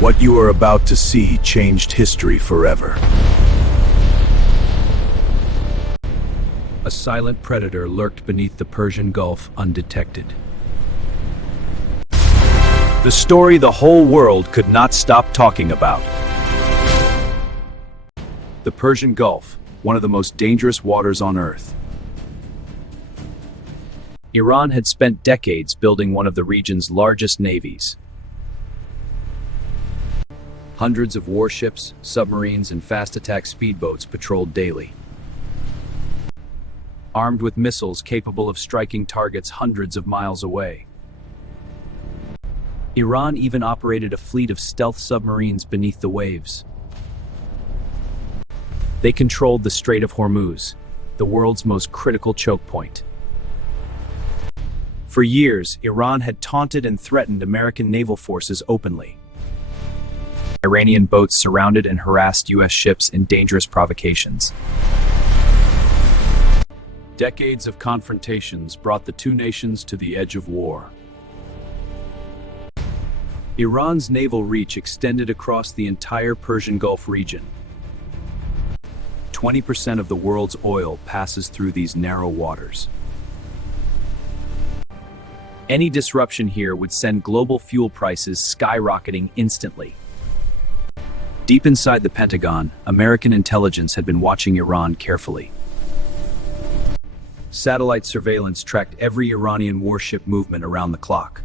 What you are about to see changed history forever. A silent predator lurked beneath the Persian Gulf undetected. The story the whole world could not stop talking about. The Persian Gulf, one of the most dangerous waters on Earth. Iran had spent decades building one of the region's largest navies. Hundreds of warships, submarines, and fast-attack speedboats patrolled daily. Armed with missiles capable of striking targets hundreds of miles away. Iran even operated a fleet of stealth submarines beneath the waves. They controlled the Strait of Hormuz, the world's most critical choke point. For years, Iran had taunted and threatened American naval forces openly. Iranian boats surrounded and harassed U.S. ships in dangerous provocations. Decades of confrontations brought the two nations to the edge of war. Iran's naval reach extended across the entire Persian Gulf region. 20% of the world's oil passes through these narrow waters. Any disruption here would send global fuel prices skyrocketing instantly. Deep inside the Pentagon, American intelligence had been watching Iran carefully. Satellite surveillance tracked every Iranian warship movement around the clock.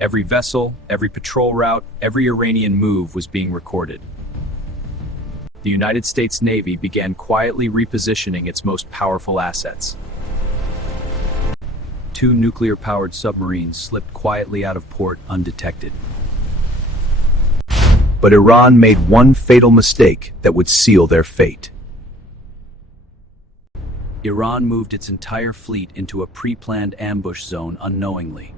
Every vessel, every patrol route, every Iranian move was being recorded. The United States Navy began quietly repositioning its most powerful assets. Two nuclear-powered submarines slipped quietly out of port undetected. But Iran made one fatal mistake that would seal their fate. Iran moved its entire fleet into a pre-planned ambush zone unknowingly.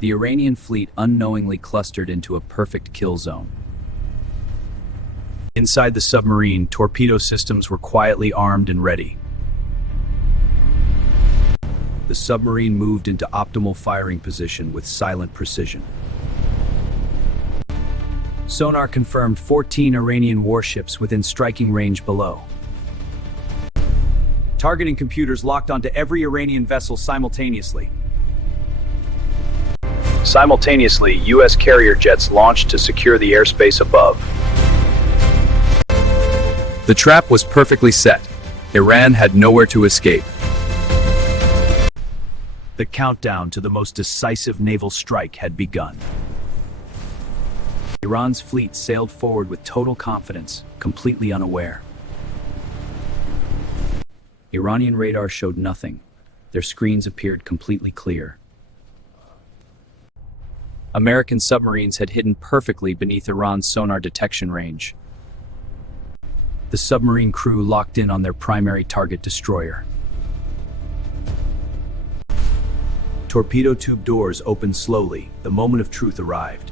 The Iranian fleet unknowingly clustered into a perfect kill zone. Inside the submarine, torpedo systems were quietly armed and ready. The submarine moved into optimal firing position with silent precision. Sonar confirmed 14 Iranian warships within striking range below. Targeting computers locked onto every Iranian vessel simultaneously. Simultaneously, U.S. carrier jets launched to secure the airspace above. The trap was perfectly set. Iran had nowhere to escape. The countdown to the most decisive naval strike had begun. Iran's fleet sailed forward with total confidence, completely unaware. Iranian radar showed nothing. Their screens appeared completely clear. American submarines had hidden perfectly beneath Iran's sonar detection range. The submarine crew locked in on their primary target destroyer. Torpedo tube doors opened slowly. The moment of truth arrived.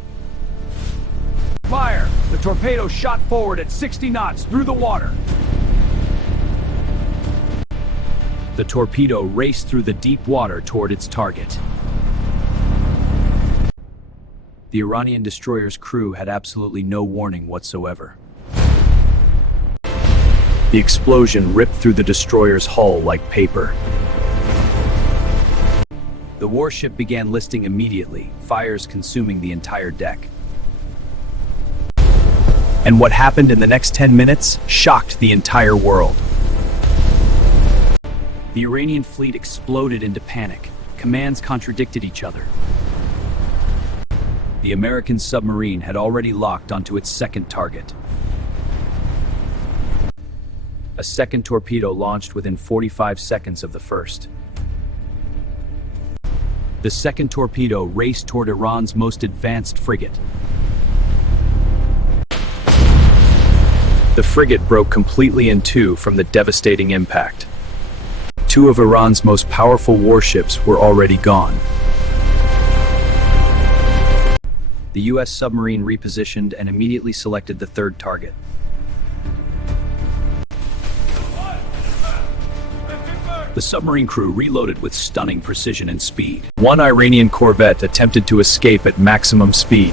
Fire! The torpedo shot forward at 60 knots through the water. The torpedo raced through the deep water toward its target. The Iranian destroyer's crew had absolutely no warning whatsoever. The explosion ripped through the destroyer's hull like paper. The warship began listing immediately, fires consuming the entire deck. And what happened in the next 10 minutes shocked the entire world. The Iranian fleet exploded into panic. Commands contradicted each other. The American submarine had already locked onto its second target. A second torpedo launched within 45 seconds of the first. The second torpedo raced toward Iran's most advanced frigate. The frigate broke completely in two from the devastating impact. Two of Iran's most powerful warships were already gone. The U.S. submarine repositioned and immediately selected the third target. The submarine crew reloaded with stunning precision and speed. One Iranian corvette attempted to escape at maximum speed.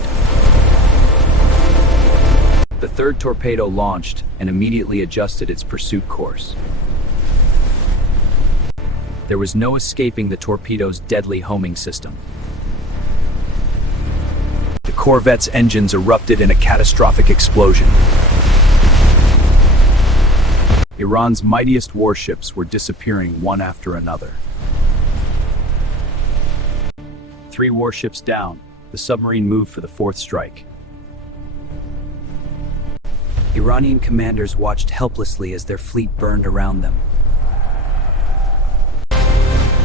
The third torpedo launched and immediately adjusted its pursuit course. There was no escaping the torpedo's deadly homing system. The corvette's engines erupted in a catastrophic explosion. Iran's mightiest warships were disappearing one after another. 3 warships down, the submarine moved for the 4th strike. Iranian commanders watched helplessly as their fleet burned around them.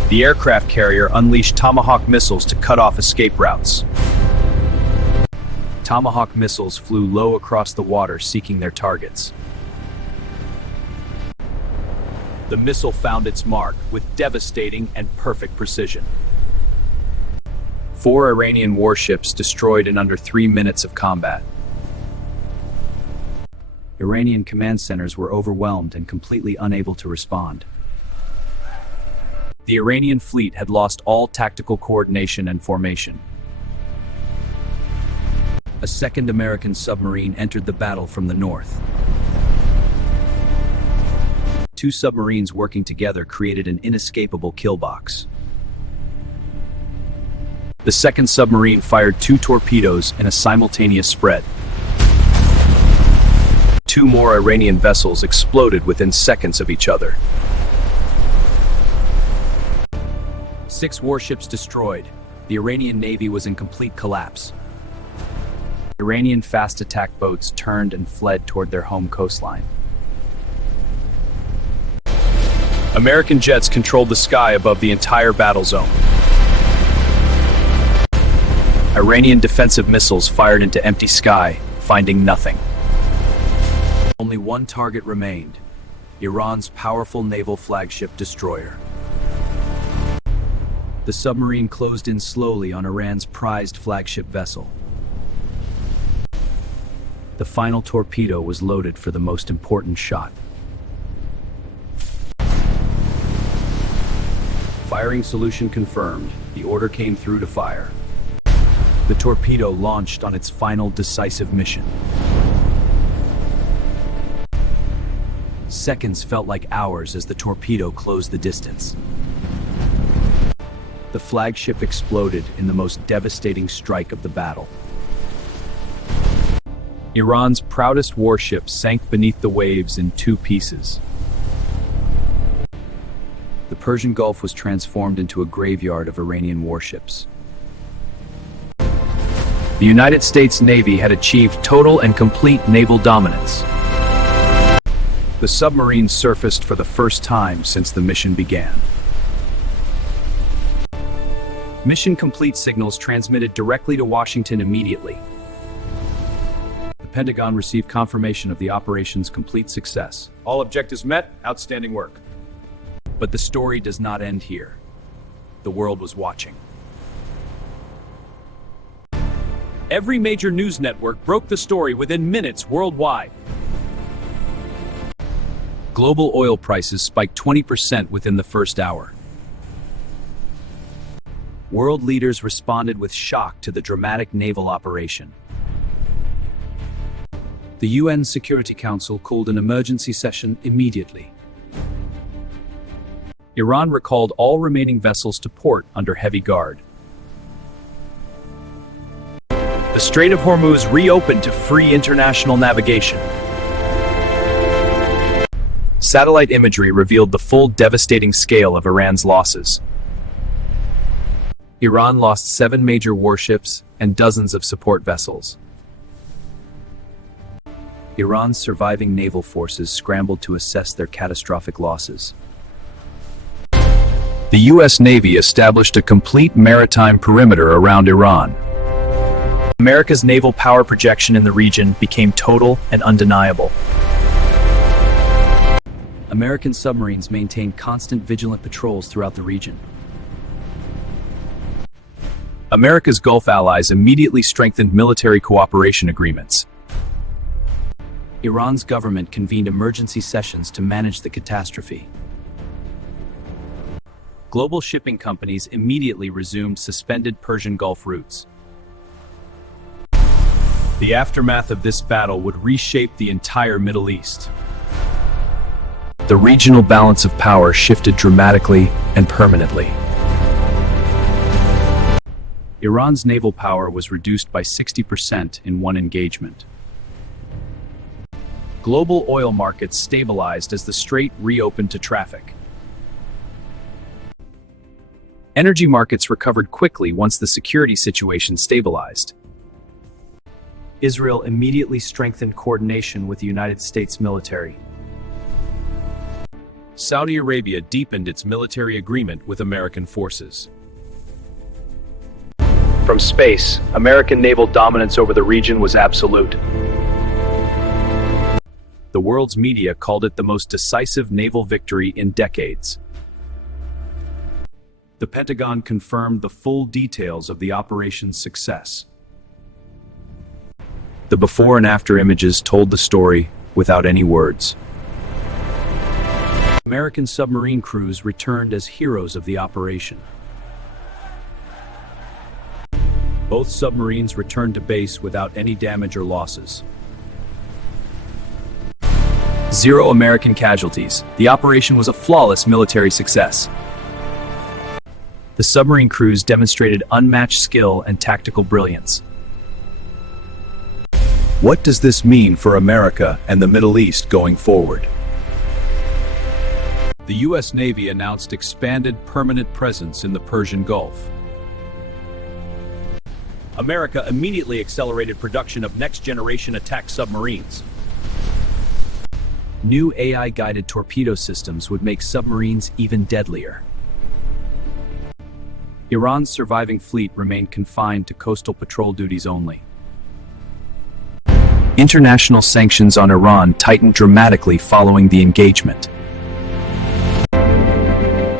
The aircraft carrier unleashed Tomahawk missiles to cut off escape routes. Tomahawk missiles flew low across the water seeking their targets. The missile found its mark with devastating and perfect precision. 4 Iranian warships destroyed in under 3 minutes of combat. Iranian command centers were overwhelmed and completely unable to respond. The Iranian fleet had lost all tactical coordination and formation. A second American submarine entered the battle from the north. 2 submarines working together created an inescapable kill box. The second submarine fired 2 torpedoes in a simultaneous spread. 2 more Iranian vessels exploded within seconds of each other. 6 warships destroyed. The Iranian Navy was in complete collapse. Iranian fast attack boats turned and fled toward their home coastline. American jets controlled the sky above the entire battle zone. Iranian defensive missiles fired into empty sky, finding nothing. Only one target remained: Iran's powerful naval flagship destroyer. The submarine closed in slowly on Iran's prized flagship vessel. The final torpedo was loaded for the most important shot. Firing solution confirmed. The order came through to fire. The torpedo launched on its final decisive mission. Seconds felt like hours as the torpedo closed the distance. The flagship exploded in the most devastating strike of the battle. Iran's proudest warship sank beneath the waves in 2 pieces. The Persian Gulf was transformed into a graveyard of Iranian warships. The United States Navy had achieved total and complete naval dominance. The submarine surfaced for the first time since the mission began. Mission complete signals transmitted directly to Washington immediately. The Pentagon received confirmation of the operation's complete success. All objectives met. Outstanding work. But the story does not end here. The world was watching. Every major news network broke the story within minutes worldwide. Global oil prices spiked 20% within the first hour. World leaders responded with shock to the dramatic naval operation. The UN Security Council called an emergency session immediately. Iran recalled all remaining vessels to port under heavy guard. The Strait of Hormuz reopened to free international navigation. Satellite imagery revealed the full devastating scale of Iran's losses. Iran lost 7 major warships and dozens of support vessels. Iran's surviving naval forces scrambled to assess their catastrophic losses. The U.S. Navy established a complete maritime perimeter around Iran. America's naval power projection in the region became total and undeniable. American submarines maintained constant vigilant patrols throughout the region. America's Gulf allies immediately strengthened military cooperation agreements. Iran's government convened emergency sessions to manage the catastrophe. global shipping companies immediately resumed suspended Persian Gulf routes. The aftermath of this battle would reshape the entire Middle East. The regional balance of power shifted dramatically and permanently. Iran's naval power was reduced by 60% in one engagement. Global oil markets stabilized as the strait reopened to traffic. Energy markets recovered quickly once the security situation stabilized. Israel immediately strengthened coordination with the United States military. Saudi Arabia deepened its military agreement with American forces. From space, American naval dominance over the region was absolute. The world's media called it the most decisive naval victory in decades. The Pentagon confirmed the full details of the operation's success. The before and after images told the story without any words. American submarine crews returned as heroes of the operation. Both submarines returned to base without any damage or losses. 0 American casualties. The operation was a flawless military success. The submarine crews demonstrated unmatched skill and tactical brilliance. What does this mean for America and the Middle East going forward? The U.S. Navy announced expanded permanent presence in the Persian Gulf. America immediately accelerated production of next-generation attack submarines. New AI-guided torpedo systems would make submarines even deadlier. Iran's surviving fleet remained confined to coastal patrol duties only. International sanctions on Iran tightened dramatically following the engagement.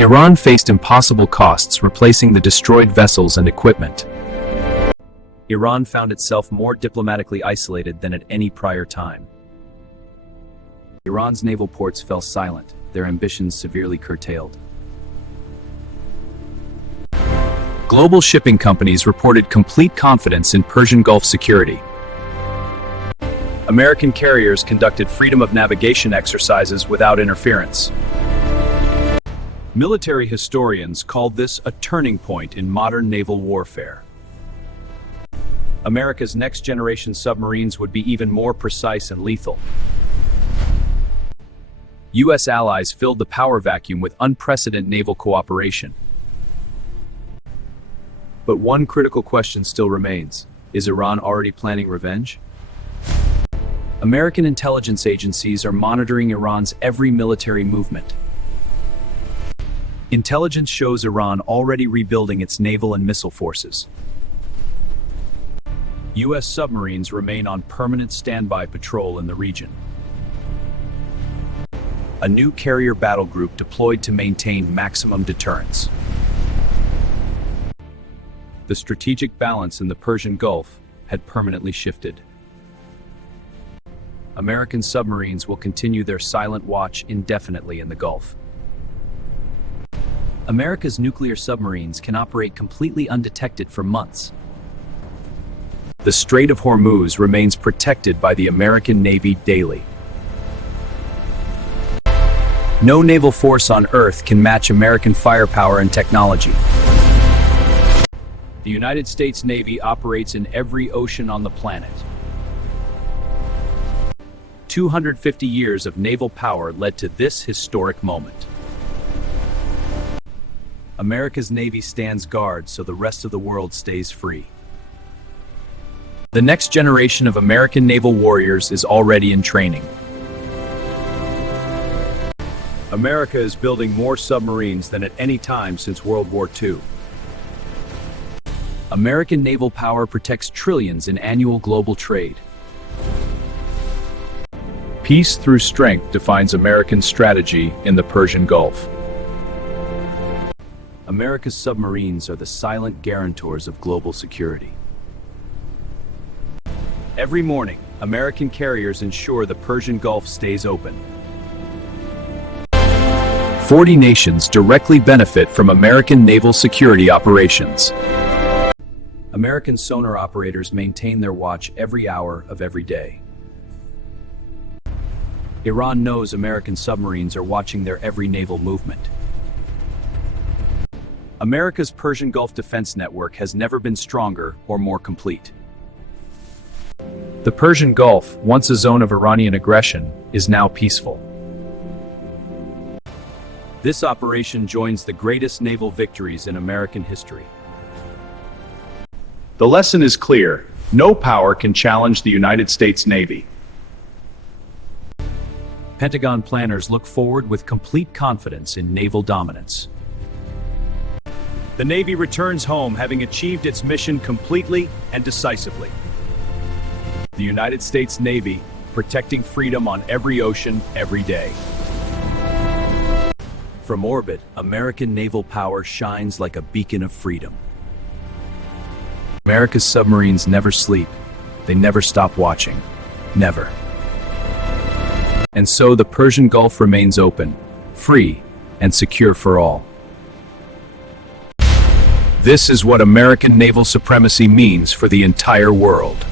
Iran faced impossible costs replacing the destroyed vessels and equipment. Iran found itself more diplomatically isolated than at any prior time. Iran's naval ports fell silent, their ambitions severely curtailed. Global shipping companies reported complete confidence in Persian Gulf security. American carriers conducted freedom of navigation exercises without interference. Military historians called this a turning point in modern naval warfare. America's next-generation submarines would be even more precise and lethal. U.S. allies filled the power vacuum with unprecedented naval cooperation. But one critical question still remains. Is Iran already planning revenge? American intelligence agencies are monitoring Iran's every military movement. Intelligence shows Iran already rebuilding its naval and missile forces. U.S. submarines remain on permanent standby patrol in the region. A new carrier battle group deployed to maintain maximum deterrence. The strategic balance in the Persian Gulf had permanently shifted. American submarines will continue their silent watch indefinitely in the Gulf. America's nuclear submarines can operate completely undetected for months. The Strait of Hormuz remains protected by the American Navy daily. No naval force on Earth can match American firepower and technology. The United States Navy operates in every ocean on the planet. 250 years of naval power led to this historic moment. America's Navy stands guard so the rest of the world stays free. The next generation of American naval warriors is already in training. America is building more submarines than at any time since World War II. American naval power protects trillions in annual global trade. Peace through strength defines American strategy in the Persian Gulf. America's submarines are the silent guarantors of global security. Every morning, American carriers ensure the Persian Gulf stays open. 40 nations directly benefit from American naval security operations. American sonar operators maintain their watch every hour of every day. Iran knows American submarines are watching their every naval movement. America's Persian Gulf defense network has never been stronger or more complete. The Persian Gulf, once a zone of Iranian aggression, is now peaceful. This operation joins the greatest naval victories in American history. The lesson is clear: no power can challenge the United States Navy. Pentagon planners look forward with complete confidence in naval dominance. The Navy returns home having achieved its mission completely and decisively. The United States Navy, protecting freedom on every ocean, every day. From orbit, American naval power shines like a beacon of freedom. America's submarines never sleep. They never stop watching. Never. And so the Persian Gulf remains open, free, and secure for all. This is what American naval supremacy means for the entire world.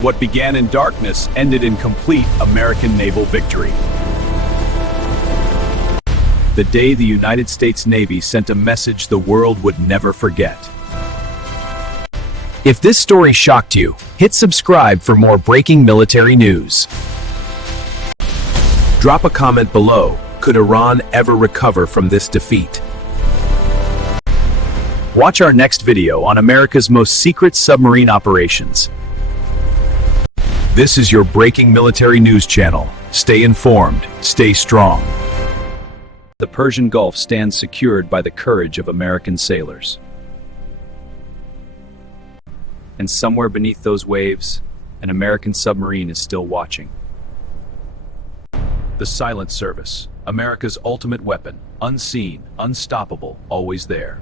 What began in darkness ended in complete American naval victory. The day the United States Navy sent a message the world would never forget. If this story shocked you, hit subscribe for more breaking military news. Drop a comment below. Could Iran ever recover from this defeat? Watch our next video on America's most secret submarine operations. This is your breaking military news channel. Stay informed, stay strong. The Persian Gulf stands secured by the courage of American sailors. And somewhere beneath those waves, an American submarine is still watching. The silent service, America's ultimate weapon, unseen, unstoppable, always there.